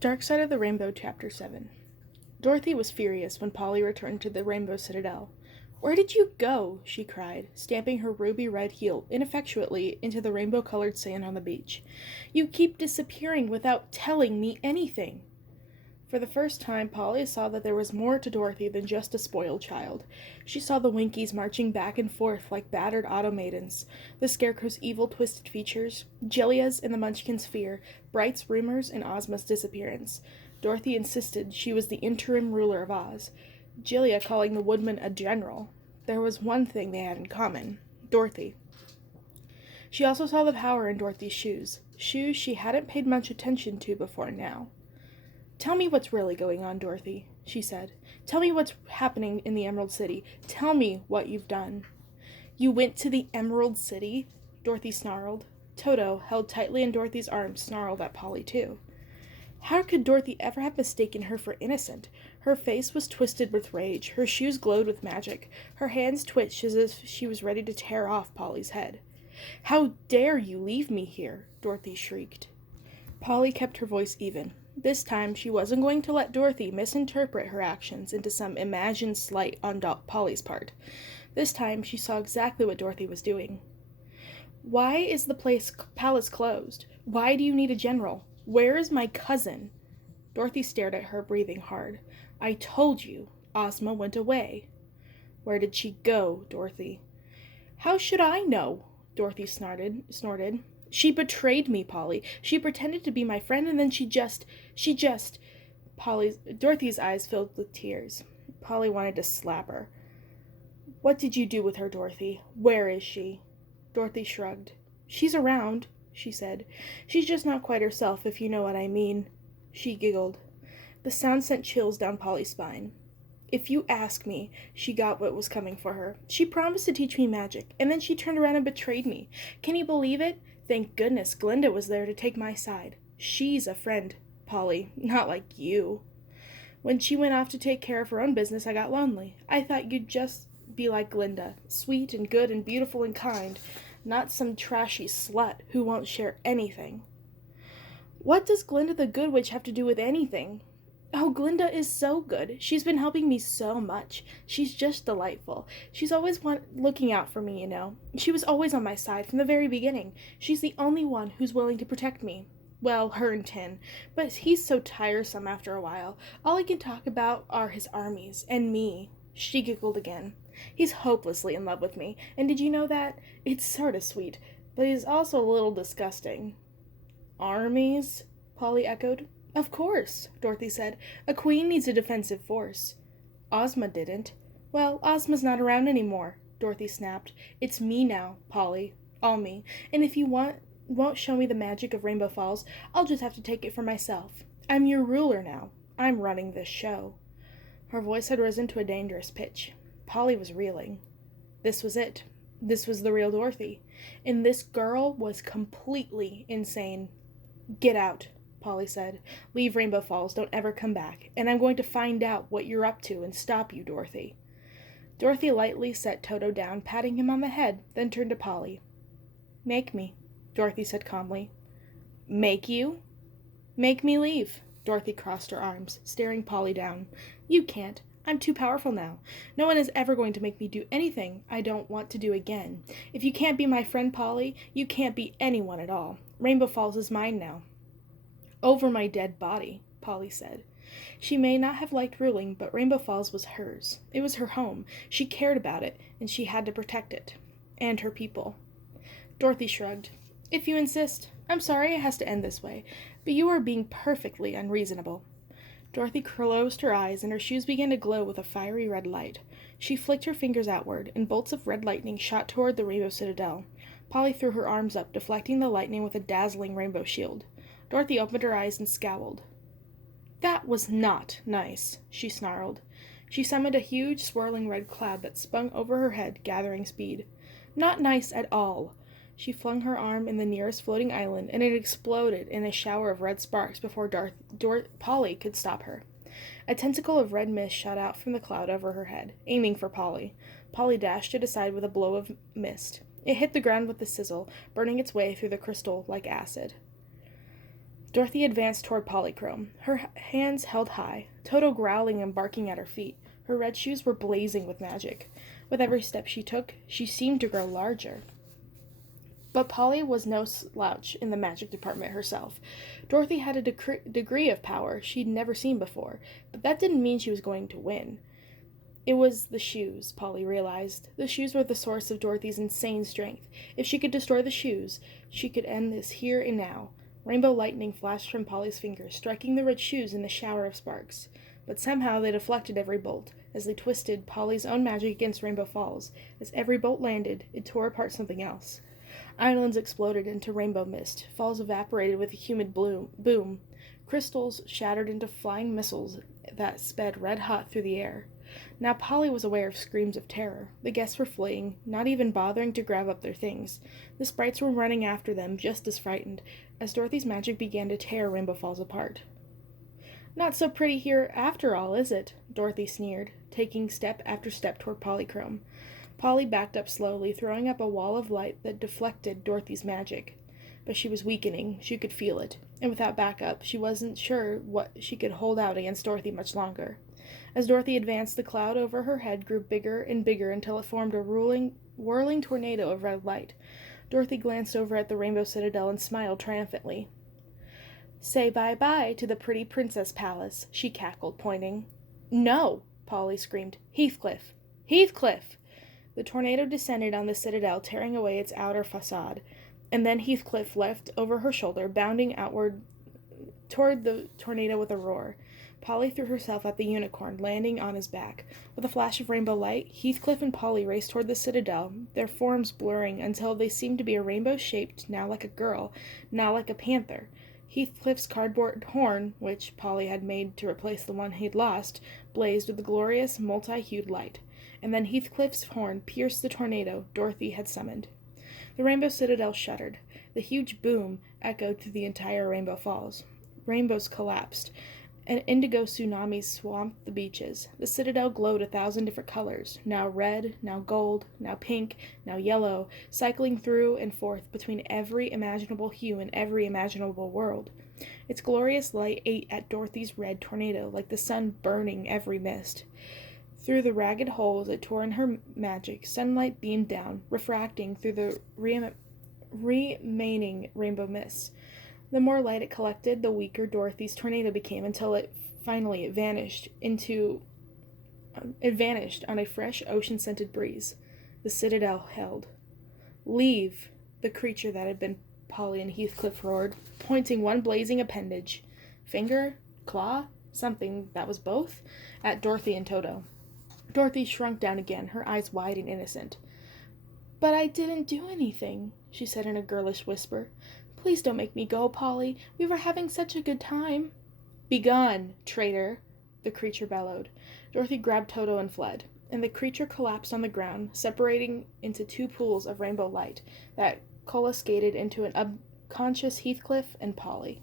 Dark Side of the Rainbow, Chapter 7. Dorothy was furious when Polly returned to the Rainbow Citadel. "Where did you go?" she cried, stamping her ruby-red heel ineffectually into the rainbow-colored sand on the beach. "You keep disappearing without telling me anything." For the first time, Polly saw that there was more to Dorothy than just a spoiled child. She saw the Winkies marching back and forth like battered automatons, the Scarecrow's evil twisted features, Jellia's and the Munchkin's fear, Bright's rumors, and Ozma's disappearance. Dorothy insisted she was the interim ruler of Oz, Jellia calling the Woodman a general. There was one thing they had in common: Dorothy. She also saw the power in Dorothy's shoes she hadn't paid much attention to before now. "Tell me what's really going on, Dorothy," she said. "Tell me what's happening in the Emerald City. Tell me what you've done." "You went to the Emerald City?" Dorothy snarled. Toto, held tightly in Dorothy's arms, snarled at Polly, too. How could Dorothy ever have mistaken her for innocent? Her face was twisted with rage. Her shoes glowed with magic. Her hands twitched as if she was ready to tear off Polly's head. "How dare you leave me here?" Dorothy shrieked. Polly kept her voice even. This time, she wasn't going to let Dorothy misinterpret her actions into some imagined slight on Polly's part. This time, she saw exactly what Dorothy was doing. "Why is the palace closed? Why do you need a general? Where is my cousin?" Dorothy stared at her, breathing hard. "I told you, Ozma went away." "Where did she go, Dorothy?" "How should I know?" Dorothy snorted. "She betrayed me, Polly. She pretended to be my friend, and then she just... Dorothy's eyes filled with tears. Polly wanted to slap her. "What did you do with her, Dorothy? Where is she?" Dorothy shrugged. "She's around," she said. "She's just not quite herself, if you know what I mean." She giggled. The sound sent chills down Polly's spine. "If you ask me, she got what was coming for her. She promised to teach me magic, and then she turned around and betrayed me. Can you believe it? Thank goodness Glinda was there to take my side. She's a friend, Polly, not like you. When she went off to take care of her own business, I got lonely. I thought you'd just be like Glinda, sweet and good and beautiful and kind, not some trashy slut who won't share anything." "What does Glinda the Good Witch have to do with anything?" "Oh, Glinda is so good. She's been helping me so much. She's just delightful. She's always looking out for me, you know. She was always on my side from the very beginning. She's the only one who's willing to protect me. Well, her and Tin. But he's so tiresome after a while. All he can talk about are his armies, and me." She giggled again. "He's hopelessly in love with me, and did you know that? It's sort of sweet, but he's also a little disgusting." "Armies?" Polly echoed. "Of course," Dorothy said. "A queen needs a defensive force." "Ozma didn't." "Well, Ozma's not around anymore," Dorothy snapped. "It's me now, Polly. All me. And if you won't show me the magic of Rainbow Falls, I'll just have to take it for myself. I'm your ruler now. I'm running this show." Her voice had risen to a dangerous pitch. Polly was reeling. This was it. This was the real Dorothy. And this girl was completely insane. "Get out," Polly said. "Leave Rainbow Falls. Don't ever come back. And I'm going to find out what you're up to and stop you, Dorothy." Dorothy lightly set Toto down, patting him on the head, then turned to Polly. "Make me," Dorothy said calmly. "Make you?" "Make me leave." Dorothy crossed her arms, staring Polly down. "You can't. I'm too powerful now. No one is ever going to make me do anything I don't want to do again. If you can't be my friend, Polly, you can't be anyone at all. Rainbow Falls is mine now." "Over my dead body," Polly said. She may not have liked ruling, but Rainbow Falls was hers. It was her home. She cared about it, and she had to protect it. And her people. Dorothy shrugged. "If you insist. I'm sorry it has to end this way, but you are being perfectly unreasonable." Dorothy closed her eyes, and her shoes began to glow with a fiery red light. She flicked her fingers outward, and bolts of red lightning shot toward the Rainbow Citadel. Polly threw her arms up, deflecting the lightning with a dazzling rainbow shield. Dorothy opened her eyes and scowled. "That was not nice," she snarled. She summoned a huge, swirling red cloud that spun over her head, gathering speed. "Not nice at all." She flung her arm in the nearest floating island, and it exploded in a shower of red sparks before Polly could stop her. A tentacle of red mist shot out from the cloud over her head, aiming for Polly. Polly dashed it aside with a blow of mist. It hit the ground with a sizzle, burning its way through the crystal like acid. Dorothy advanced toward Polychrome, her hands held high, Toto growling and barking at her feet. Her red shoes were blazing with magic. With every step she took, she seemed to grow larger. But Polly was no slouch in the magic department herself. Dorothy had a degree of power she'd never seen before, but that didn't mean she was going to win. It was the shoes, Polly realized. The shoes were the source of Dorothy's insane strength. If she could destroy the shoes, she could end this here and now. Rainbow lightning flashed from Polly's fingers, striking the red shoes in a shower of sparks. But somehow they deflected every bolt, as they twisted Polly's own magic against Rainbow Falls. As every bolt landed, it tore apart something else. Islands exploded into rainbow mist, falls evaporated with a humid boom, crystals shattered into flying missiles that sped red-hot through the air. Now Polly was aware of screams of terror. The guests were fleeing, not even bothering to grab up their things. The sprites were running after them, just as frightened, as Dorothy's magic began to tear Rainbow Falls apart. "Not so pretty here after all, is it?" Dorothy sneered, taking step after step toward Polychrome. Polly backed up slowly, throwing up a wall of light that deflected Dorothy's magic. But she was weakening. She could feel it. And without backup, she wasn't sure what she could hold out against Dorothy much longer. As Dorothy advanced, the cloud over her head grew bigger and bigger until it formed a whirling tornado of red light. Dorothy glanced over at the Rainbow Citadel and smiled triumphantly. "Say bye-bye to the pretty princess palace," she cackled, pointing. "No!" Polly screamed. "Heathcliff! Heathcliff!" The tornado descended on the citadel, tearing away its outer facade, and then Heathcliff leapt over her shoulder, bounding outward toward the tornado with a roar. Polly threw herself at the unicorn, landing on his back. With a flash of rainbow light, Heathcliff and Polly raced toward the citadel, their forms blurring until they seemed to be a rainbow shaped, now like a girl, now like a panther. Heathcliff's cardboard horn, which Polly had made to replace the one he'd lost, blazed with a glorious, multi-hued light. And then Heathcliff's horn pierced the tornado Dorothy had summoned. The Rainbow Citadel shuddered. The huge boom echoed through the entire Rainbow Falls. Rainbows collapsed. An indigo tsunami swamped the beaches. The citadel glowed 1,000 different colors, now red, now gold, now pink, now yellow, cycling through and forth between every imaginable hue in every imaginable world. Its glorious light ate at Dorothy's red tornado like the sun burning every mist. Through the ragged holes it tore in her magic, sunlight beamed down, refracting through the remaining rainbow mists. The more light it collected, the weaker Dorothy's tornado became until it finally vanished on a fresh, ocean-scented breeze. The citadel held. "Leave!" the creature that had been Polly and Heathcliff roared, pointing one blazing appendage, finger, claw, something that was both, at Dorothy and Toto. Dorothy shrunk down again, her eyes wide and innocent. "But I didn't do anything," she said in a girlish whisper. "Please don't make me go, Polly. We were having such a good time." "Begone, traitor!" the creature bellowed. Dorothy grabbed Toto and fled, and the creature collapsed on the ground, separating into two pools of rainbow light that cascaded into an unconscious Heathcliff and Polly.